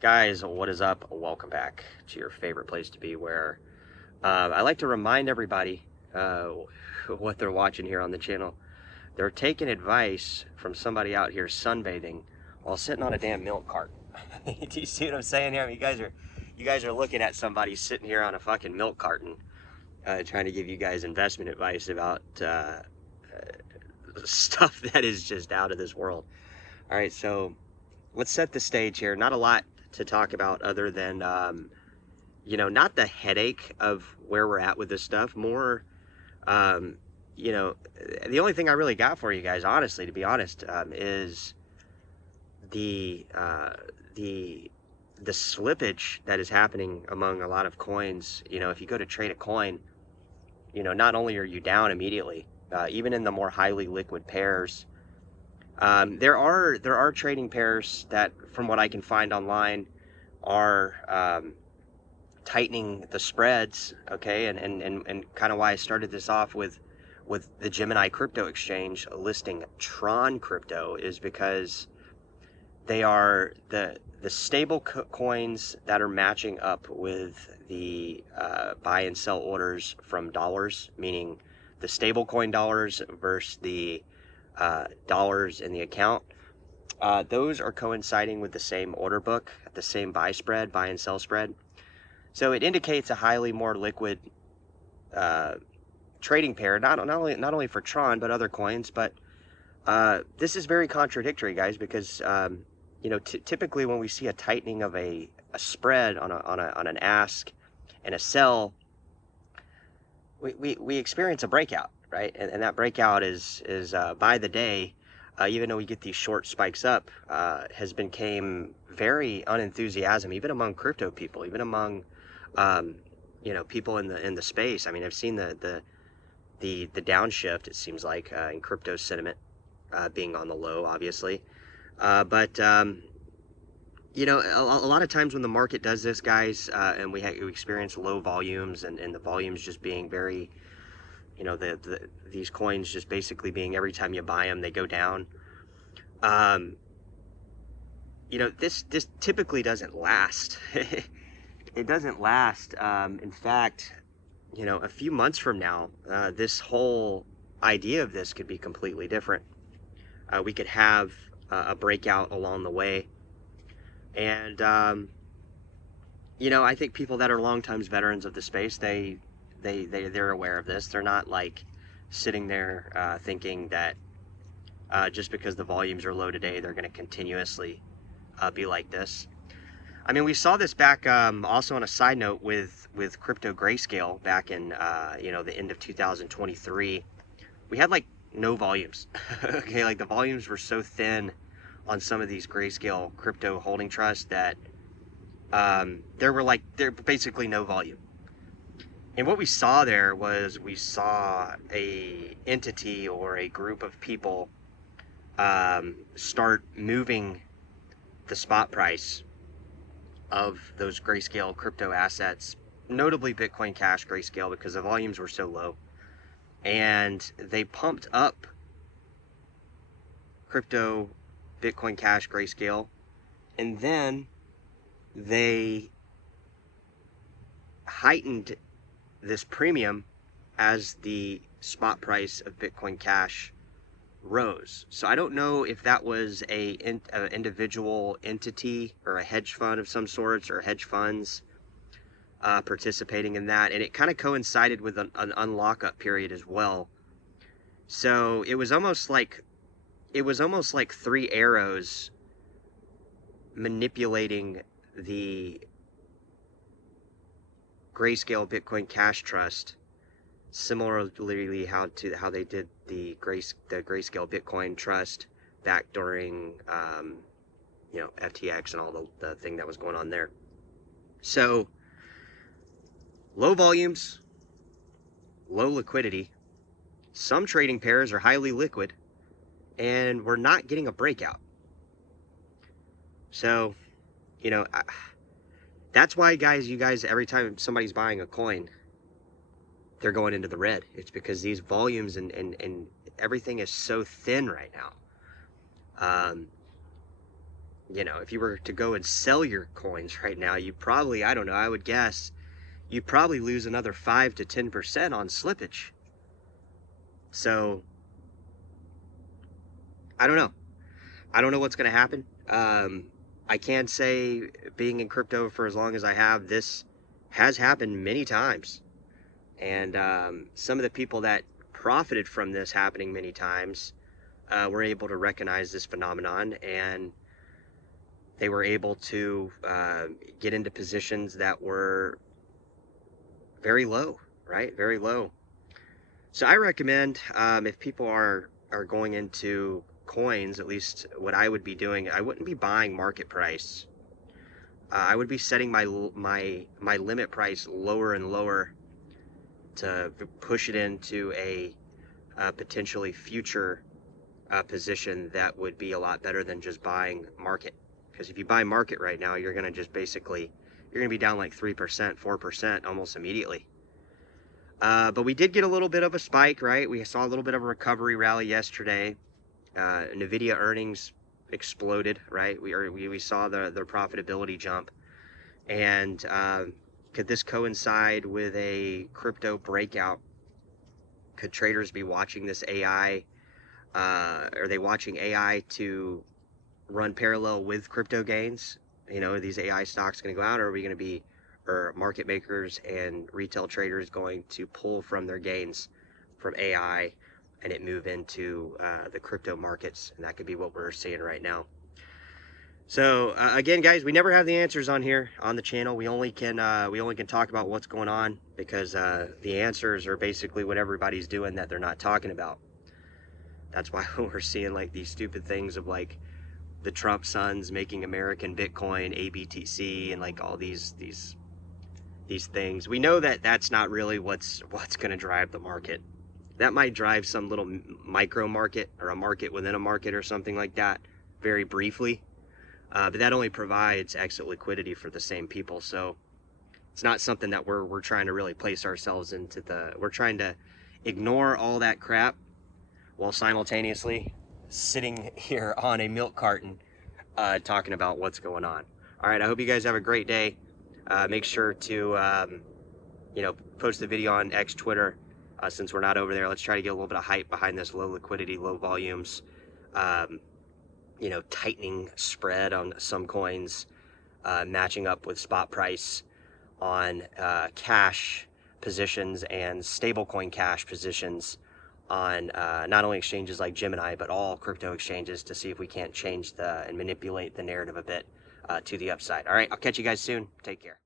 Guys, what is up? Welcome back to your favorite place to be, where I like to remind everybody what they're watching here on the channel. They're taking advice from somebody out here sunbathing while sitting on a damn milk cart. Do you see what I'm saying here? I mean, you guys are looking at somebody sitting here on a fucking milk carton, trying to give you guys investment advice about stuff that is just out of this world. All right, so let's set the stage here. Not a lot to talk about other than not the headache of where we're at with this stuff. More, um, the only thing I really got for you guys, honestly, to be honest, is the uh, the the slippage that is happening among a lot of coins. If you go to trade a coin, not only are you down immediately, even in the more highly liquid pairs. There are trading pairs that, from what I can find online, are tightening the spreads, okay, and kind of why I started this off with the Gemini crypto exchange listing Tron crypto is because they are the stable coins that are matching up with the buy and sell orders from dollars, meaning the stable coin dollars versus the dollars in the account. Those are coinciding with the same order book, the same buy and sell spread. So it indicates a highly more liquid uh, trading pair, not only for Tron but other coins. But this is very contradictory, guys, because typically when we see a tightening of a spread on an ask and a sell, we experience a breakout, right? And that breakout is by the day, even though we get these short spikes up, has become very unenthusiasm, even among crypto people, even among um, people in the space. I mean, I've seen the downshift, it seems like, in crypto sentiment being on the low, obviously. But a lot of times when the market does this, guys, and we experience low volumes, and the volumes just being very, these coins just basically being, every time you buy them, they go down. Um, this typically doesn't last. It doesn't last. In fact, a few months from now, this whole idea of this could be completely different. We could have a breakout along the way. And, I think people that are long times veterans of the space, they're aware of this. They're not like sitting there thinking that just because the volumes are low today, they're going to continuously be like this. I mean, we saw this back also on a side note with crypto grayscale back in the end of 2023. We had like no volumes. Okay, like the volumes were so thin on some of these grayscale crypto holding trusts that there basically no volume. And what we saw there was, we saw a entity or a group of people start moving the spot price of those grayscale crypto assets, notably Bitcoin Cash grayscale, because the volumes were so low. And they pumped up crypto Bitcoin Cash grayscale, and then they heightened this premium as the spot price of Bitcoin Cash rose. So I don't know if that was a individual entity or a hedge fund of some sorts, or hedge funds participating in that, and it kind of coincided with an unlock-up period as well. So it was almost like three arrows manipulating the Grayscale Bitcoin Cash Trust, similarly how they did the Grayscale Bitcoin Trust back during FTX and all the thing that was going on there. So low volumes, low liquidity. Some trading pairs are highly liquid, and we're not getting a breakout. So, that's why, guys, you guys, every time somebody's buying a coin, they're going into the red. It's because these volumes and everything is so thin right now. You know, if you were to go and sell your coins right now, you probably, I don't know, I would guess you probably lose another 5 to 10% on slippage. So I don't know. I don't know what's going to happen. I can say, being in crypto for as long as I have, this has happened many times. And some of the people that profited from this happening many times were able to recognize this phenomenon, and they were able to get into positions that were very low, right? Very low. So I recommend, if people are going into coins, at least what I would be doing, I wouldn't be buying market price. I would be setting my limit price lower and lower to push it into a potentially future position that would be a lot better than just buying market. Because if you buy market right now, you're going to just basically, you're going to be down like 3%, 4% almost immediately. But we did get a little bit of a spike, right? We saw a little bit of a recovery rally yesterday. Nvidia earnings exploded, right? We saw their profitability jump. And could this coincide with a crypto breakout? Could traders be watching this AI? Are they watching AI to run parallel with crypto gains? You know, are these AI stocks going to go out, or are we going to be, or market makers and retail traders going to pull from their gains from AI and it move into the crypto markets? And that could be what we're seeing right now. So again, guys, we never have the answers on here on the channel. We only can talk about what's going on, because the answers are basically what everybody's doing that they're not talking about. That's why we're seeing like these stupid things of like the Trump sons making American Bitcoin, ABTC, and like all these things. We know that that's not really what's going to drive the market. That might drive some little micro market or a market within a market or something like that, very briefly. But that only provides exit liquidity for the same people. So it's not something that we're trying to really place ourselves into. We're trying to ignore all that crap while simultaneously sitting here on a milk carton talking about what's going on. All right, I hope you guys have a great day. Make sure to post the video on X, Twitter, since we're not over there. Let's try to get a little bit of hype behind this low liquidity, low volumes, tightening spread on some coins, matching up with spot price on cash positions and stablecoin cash positions on not only exchanges like Gemini, but all crypto exchanges, to see if we can't change and manipulate the narrative a bit to the upside. All right, I'll catch you guys soon. Take care.